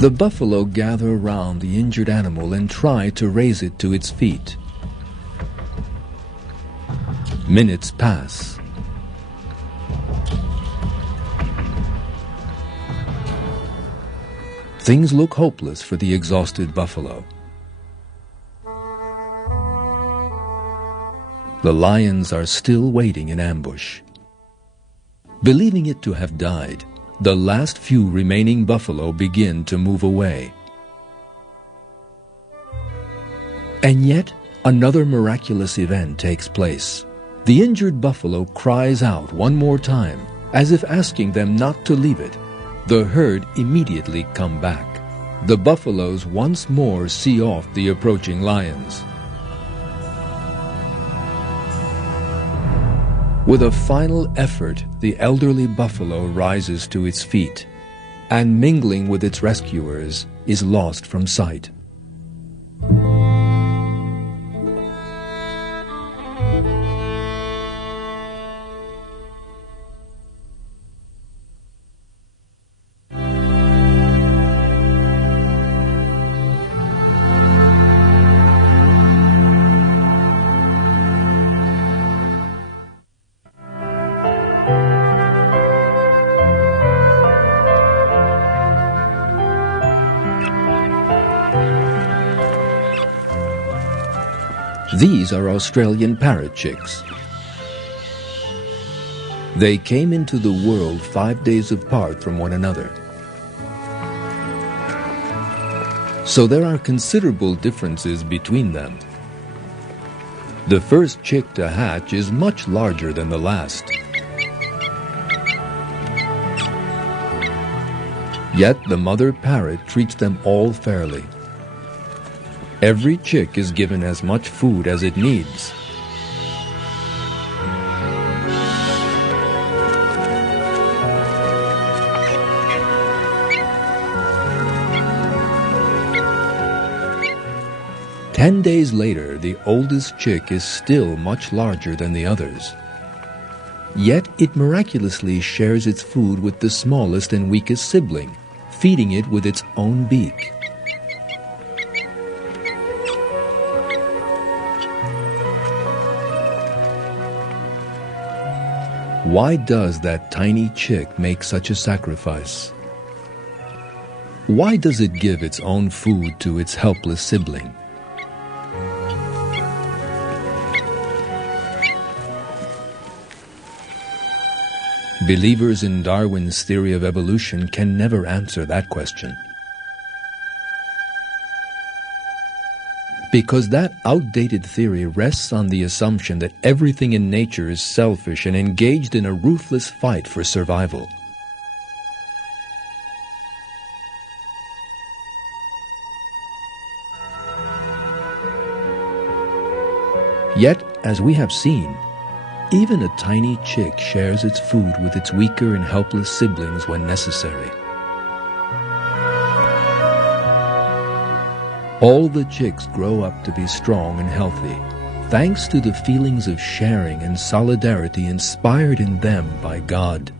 The buffalo gather around the injured animal and try to raise it to its feet. Minutes pass. Things look hopeless for the exhausted buffalo. The lions are still waiting in ambush. Believing it to have died, the last few remaining buffalo begin to move away. And yet, another miraculous event takes place. The injured buffalo cries out one more time, as if asking them not to leave it. The herd immediately come back. The buffaloes once more see off the approaching lions. With a final effort, the elderly buffalo rises to its feet, and mingling with its rescuers, is lost from sight. These are Australian parrot chicks. They came into the world 5 days apart from one another. So there are considerable differences between them. The first chick to hatch is much larger than the last. Yet the mother parrot treats them all fairly. Every chick is given as much food as it needs. Ten days later, the oldest chick is still much larger than the others. Yet it miraculously shares its food with the smallest and weakest sibling, feeding it with its own beak. Why does that tiny chick make such a sacrifice? Why does it give its own food to its helpless sibling? Believers in Darwin's theory of evolution can never answer that question. Because that outdated theory rests on the assumption that everything in nature is selfish and engaged in a ruthless fight for survival. Yet, as we have seen, even a tiny chick shares its food with its weaker and helpless siblings when necessary. All the chicks grow up to be strong and healthy, thanks to the feelings of sharing and solidarity inspired in them by God.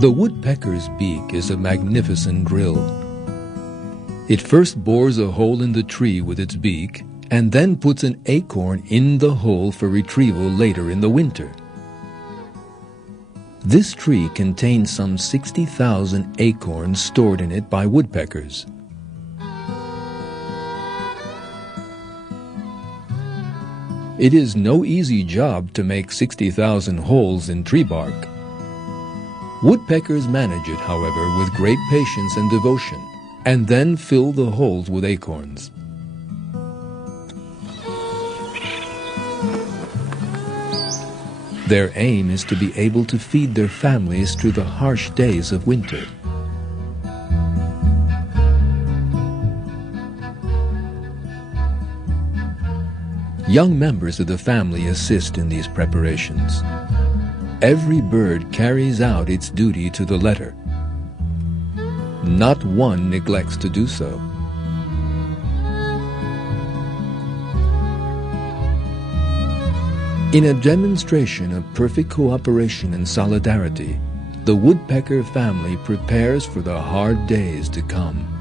The woodpecker's beak is a magnificent drill. It first bores a hole in the tree with its beak and then puts an acorn in the hole for retrieval later in the winter. This tree contains some 60,000 acorns stored in it by woodpeckers. It is no easy job to make 60,000 holes in tree bark. Woodpeckers manage it, however, with great patience and devotion, and then fill the holes with acorns. Their aim is to be able to feed their families through the harsh days of winter. Young members of the family assist in these preparations. Every bird carries out its duty to the letter. Not one neglects to do so. In a demonstration of perfect cooperation and solidarity, the woodpecker family prepares for the hard days to come.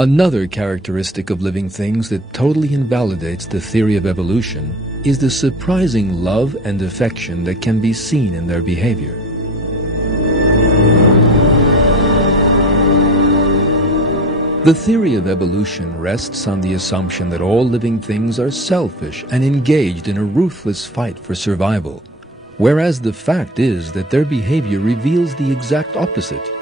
Another characteristic of living things that totally invalidates the theory of evolution is the surprising love and affection that can be seen in their behavior. The theory of evolution rests on the assumption that all living things are selfish and engaged in a ruthless fight for survival, whereas the fact is that their behavior reveals the exact opposite.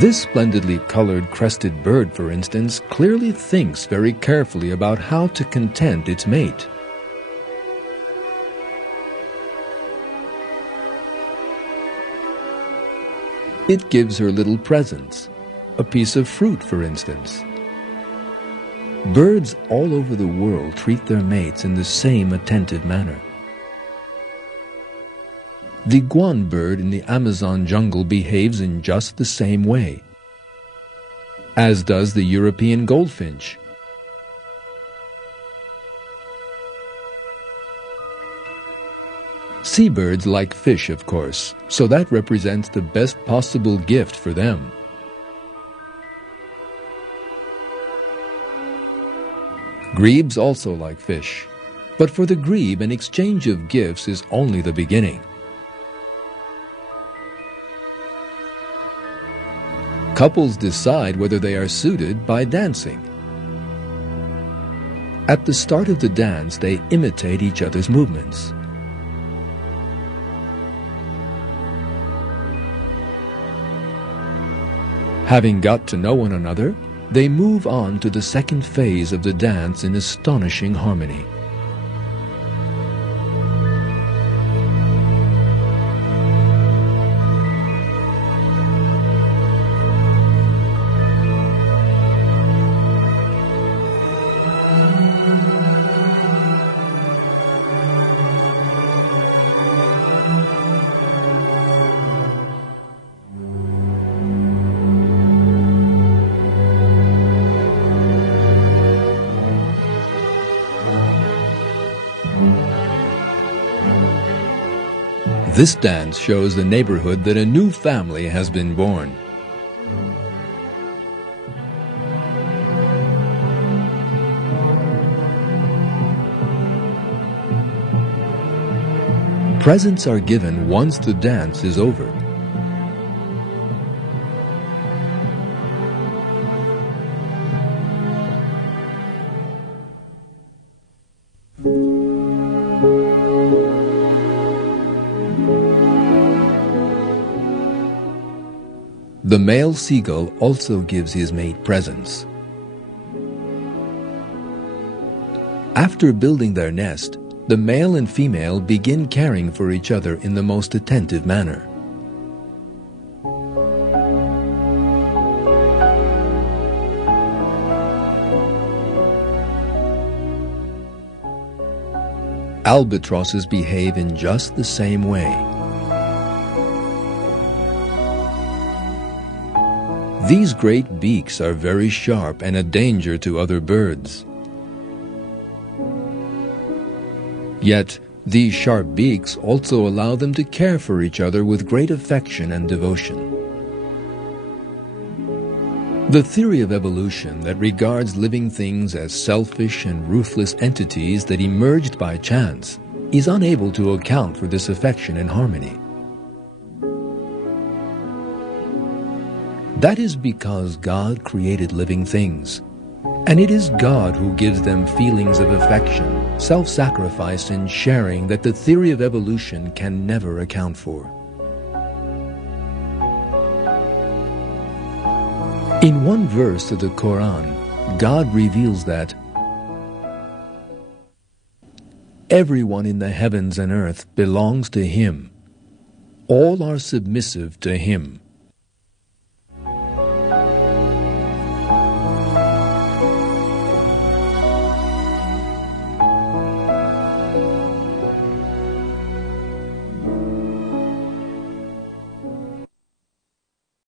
This splendidly colored crested bird, for instance, clearly thinks very carefully about how to content its mate. It gives her little presents, a piece of fruit, for instance. Birds all over the world treat their mates in the same attentive manner. The guan bird in the Amazon jungle behaves in just the same way, as does the European goldfinch. Seabirds like fish, of course, so that represents the best possible gift for them. Grebes also like fish, but for the grebe an exchange of gifts is only the beginning. Couples decide whether they are suited by dancing. At the start of the dance, they imitate each other's movements. Having got to know one another, they move on to the second phase of the dance in astonishing harmony. This dance shows the neighborhood that a new family has been born. Presents are given once the dance is over. The male seagull also gives his mate presents. After building their nest, the male and female begin caring for each other in the most attentive manner. Albatrosses behave in just the same way. These great beaks are very sharp and a danger to other birds. Yet, these sharp beaks also allow them to care for each other with great affection and devotion. The theory of evolution that regards living things as selfish and ruthless entities that emerged by chance is unable to account for this affection and harmony. That is because God created living things, and it is God who gives them feelings of affection, self-sacrifice in sharing that the theory of evolution can never account for. In one verse of the Quran, God reveals that everyone in the heavens and earth belongs to Him. All are submissive to Him.